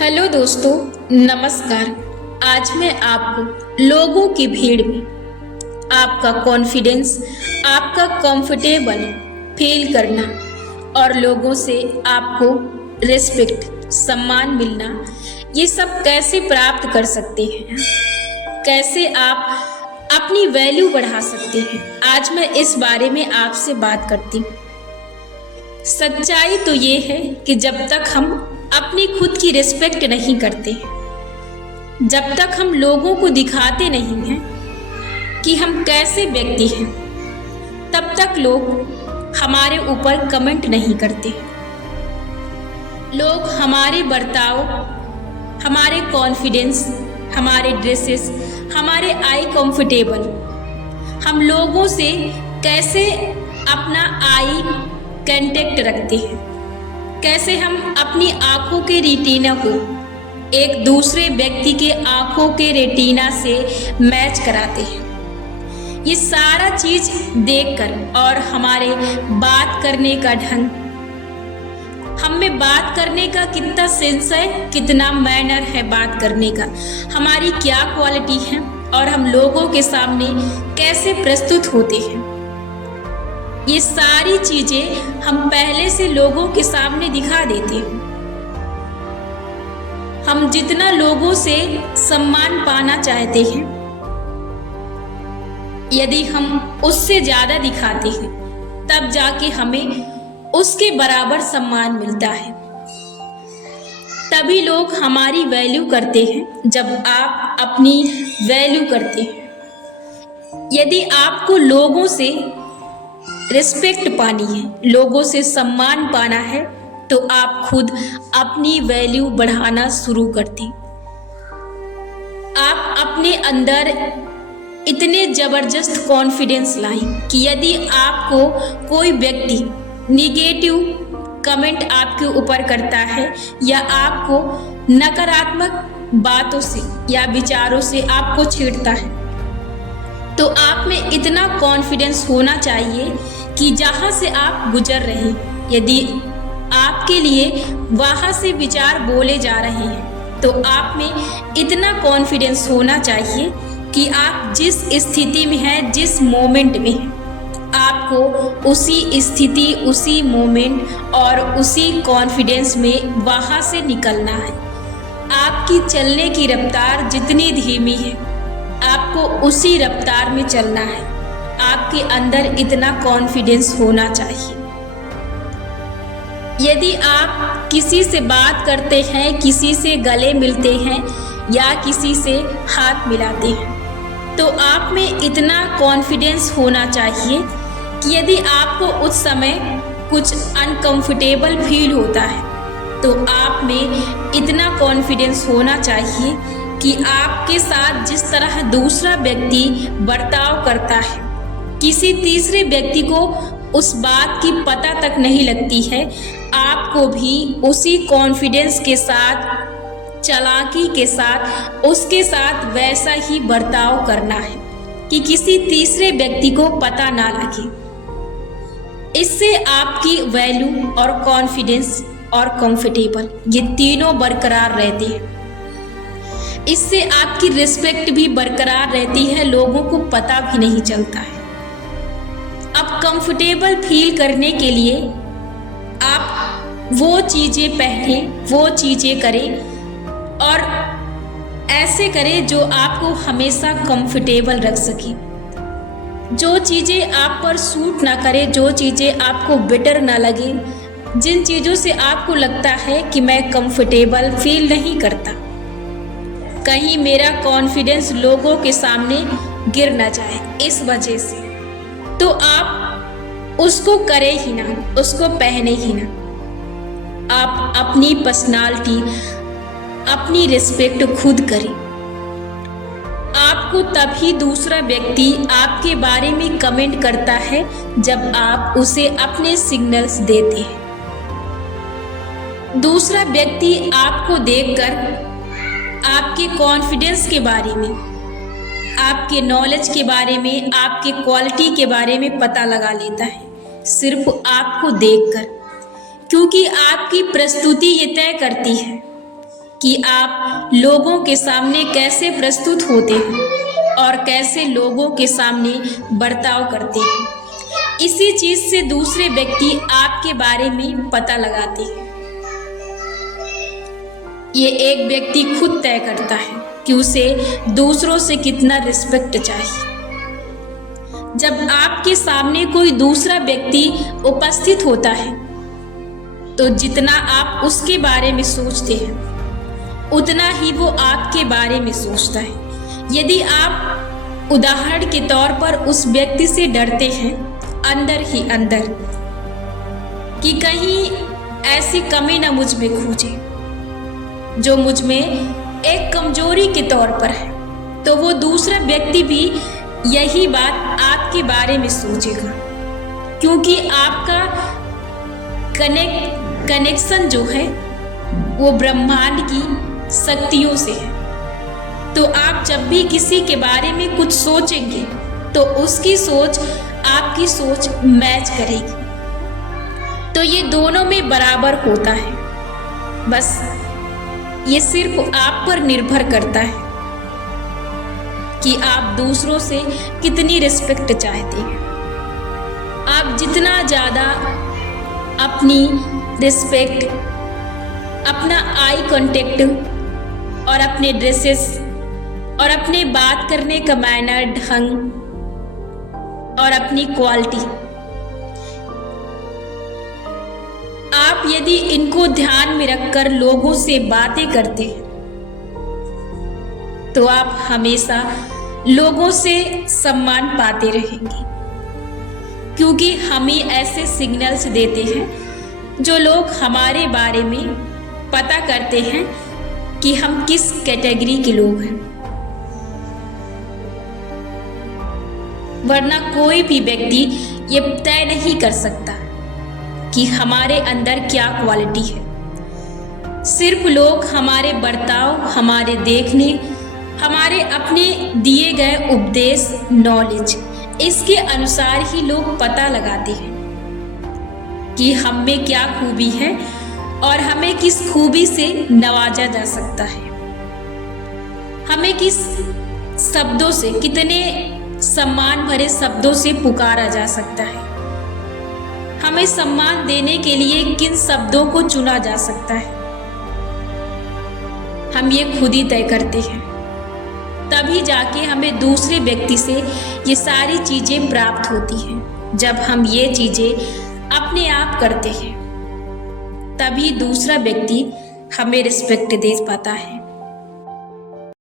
Hello दोस्तों, नमस्कार। आज मैं आपको लोगों की भीड़ में आपका कॉन्फिडेंस, आपका कंफर्टेबल फील करना और लोगों से आपको रिस्पेक्ट, सम्मान मिलना, ये सब कैसे प्राप्त कर सकते हैं, कैसे आप अपनी वैल्यू बढ़ा सकते हैं, आज मैं इस बारे में आपसे बात करती हूँ। सच्चाई तो ये है कि जब तक हम अपनी खुद की रिस्पेक्ट नहीं करते, जब तक हम लोगों को दिखाते नहीं हैं कि हम कैसे व्यक्ति हैं, तब तक लोग हमारे ऊपर कमेंट नहीं करते। लोग हमारे बर्ताव, हमारे कॉन्फिडेंस, हमारे ड्रेसेस, हमारे आई कंफर्टेबल, हम लोगों से कैसे अपना आई कांटेक्ट रखते हैं, कैसे हम अपनी आंखों के रेटिना को एक दूसरे व्यक्ति के आंखों के रेटिना से मैच कराते हैं, ये सारा चीज देखकर और हमारे बात करने का ढंग, हम में बात करने का कितना सेंस है, कितना मैनर है बात करने का, हमारी क्या क्वालिटी है और हम लोगों के सामने कैसे प्रस्तुत होते हैं, ये सारी चीजें हम पहले से लोगों के सामने दिखा देते हैं। हम जितना लोगों से सम्मान पाना चाहते हैं, यदि हम उससे ज्यादा दिखाते हैं, तब जाके हमें उसके बराबर सम्मान मिलता है। तभी लोग हमारी वैल्यू करते हैं जब आप अपनी वैल्यू करते हैं। यदि आपको लोगों से रिस्पेक्ट पानी है, लोगों से सम्मान पाना है, तो आप खुद अपनी वैल्यू बढ़ाना शुरू करते। आप अपने अंदर इतने जबरदस्त कॉन्फिडेंस लाएं कि यदि आपको कोई व्यक्ति निगेटिव कमेंट आपके ऊपर करता है या आपको नकारात्मक बातों से या विचारों से आपको छेड़ता है, तो आप में इतना कॉन्फिडेंस होना चाहिए कि जहां से आप गुजर रहे हैं, यदि आपके लिए वहां से विचार बोले जा रहे हैं, तो आप में इतना कॉन्फिडेंस होना चाहिए कि आप जिस स्थिति में हैं, जिस मोमेंट में हैं, आपको उसी स्थिति, उसी मोमेंट और उसी कॉन्फिडेंस में वहां से निकलना है। आपकी चलने की रफ्तार जितनी धीमी है, आपको उसी रफ्तार में चलना है। आपके अंदर इतना कॉन्फिडेंस होना चाहिए। यदि आप किसी से बात करते हैं, किसी से गले मिलते हैं या किसी से हाथ मिलाते हैं, तो आप में इतना कॉन्फिडेंस होना चाहिए कि यदि आपको उस समय कुछ अनकंफर्टेबल फील होता है, तो आप में इतना कॉन्फिडेंस होना चाहिए कि आपके साथ जिस तरह दूसरा व्यक्ति बर्ताव करता है, किसी तीसरे व्यक्ति को उस बात की पता तक नहीं लगती है, आपको भी उसी कॉन्फिडेंस के साथ, चालाकी के साथ, उसके साथ वैसा ही बर्ताव करना है कि किसी तीसरे व्यक्ति को पता ना लगे। इससे आपकी वैल्यू और कॉन्फिडेंस और कंफर्टेबल, ये तीनों बरकरार रहते हैं। इससे आपकी रिस्पेक्ट भी बरकरार रहती है, लोगों को पता भी नहीं चलता है। अब कंफर्टेबल फील करने के लिए आप वो चीज़ें पहने, वो चीज़ें करें और ऐसे करें जो आपको हमेशा कंफर्टेबल रख सके। जो चीज़ें आप पर सूट ना करें, जो चीज़ें आपको बेटर ना लगे, जिन चीज़ों से आपको लगता है कि मैं कंफर्टेबल फील नहीं करता, कहीं मेरा कॉन्फिडेंस लोगों के सामने गिर ना जाए, इस वजह से, तो आप उसको करें ही ना, उसको पहने ही ना। आप अपनी पर्सनालिटी, अपनी रिस्पेक्ट खुद करें। आपको तभी दूसरा व्यक्ति आपके बारे में कमेंट करता है जब आप उसे अपने सिग्नल्स देते हैं। दूसरा व्यक्ति आपको देखकर आपके कॉन्फिडेंस के बारे में, आपके नॉलेज के बारे में, आपके क्वालिटी के बारे में पता लगा लेता है, सिर्फ आपको देखकर, क्योंकि आपकी प्रस्तुति ये तय करती है कि आप लोगों के सामने कैसे प्रस्तुत होते हैं और कैसे लोगों के सामने बर्ताव करते हैं। इसी चीज से दूसरे व्यक्ति आपके बारे में पता लगाते हैं। ये एक व्यक्ति खुद तय करता है कि उसे दूसरों से कितना रिस्पेक्ट चाहिए। जब आपके सामने कोई दूसरा व्यक्ति उपस्थित होता है तो जितना आप उसके बारे में सोचते हैं उतना ही वो आपके बारे में सोचता है। यदि आप उदाहरण के तौर पर उस व्यक्ति से डरते हैं अंदर ही अंदर कि कहीं ऐसी कमी न मुझ में खोजे जो मुझ में एक कमजोरी के तौर पर है, तो वो दूसरा व्यक्ति भी यही बात आपके बारे में सोचेगा, क्योंकि आपका कनेक्शन जो है वो ब्रह्मांड की शक्तियों से है। तो आप जब भी किसी के बारे में कुछ सोचेंगे तो उसकी सोच आपकी सोच मैच करेगी। तो ये दोनों में बराबर होता है। बस ये सिर्फ आप पर निर्भर करता है कि आप दूसरों से कितनी रिस्पेक्ट चाहते हैं। आप जितना ज़्यादा अपनी रिस्पेक्ट, अपना आई कांटेक्ट और अपने ड्रेसेस और अपने बात करने का मैनर, ढंग और अपनी क्वालिटी, आप यदि इनको ध्यान में रखकर लोगों से बातें करते हैं तो आप हमेशा लोगों से सम्मान पाते रहेंगे, क्योंकि हम ही ऐसे सिग्नल्स देते हैं जो लोग हमारे बारे में पता करते हैं कि हम किस कैटेगरी के लोग हैं। वरना कोई भी व्यक्ति ये तय नहीं कर सकता कि हमारे अंदर क्या क्वालिटी है। सिर्फ लोग हमारे बर्ताव, हमारे देखने, हमारे अपने दिए गए उपदेश, नॉलेज, इसके अनुसार ही लोग पता लगाते हैं कि हम में क्या खूबी है और हमें किस खूबी से नवाजा जा सकता है। हमें किस शब्दों से, कितने सम्मान भरे शब्दों से पुकारा जा सकता है। हमें सम्मान देने के लिए किन शब्दों को चुना जा सकता है, हम ये खुद ही तय करते हैं। तभी जाके हमें दूसरे व्यक्ति से ये सारी चीजें प्राप्त होती हैं। जब हम ये चीजें अपने आप करते हैं तभी दूसरा व्यक्ति हमें रिस्पेक्ट दे पाता है।